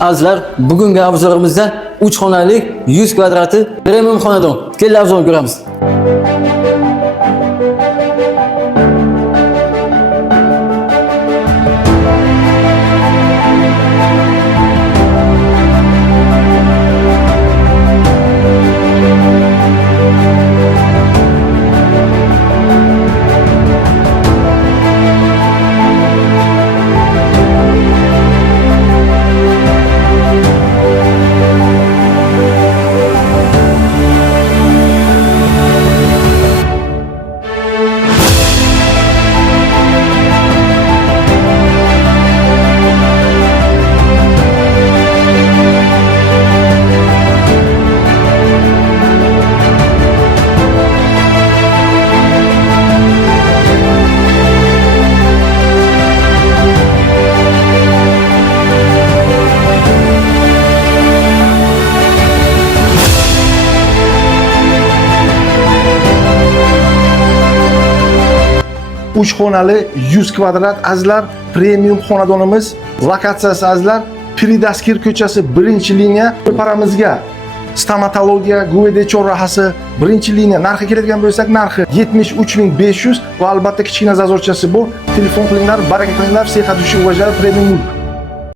Azizlar, bugungi obzorimizda 3 xonali 100 kvadratli premium xonadon. Kelin obzorni ko'ramiz. Uch xonali 100 kvadrat azizlar, premium xonadonimiz. Lokatsiyasi azizlar, Pridaskir ko'chasi 1-liniya. Paramizga stomatologiya, GVD chorrahasi 1-liniya narxi keladigan bo'lsak, narxi 73.500 va albatta kichkina zazorchasi bor. Telefon qilinglar, baraka qilinglar, sehat uchun premium.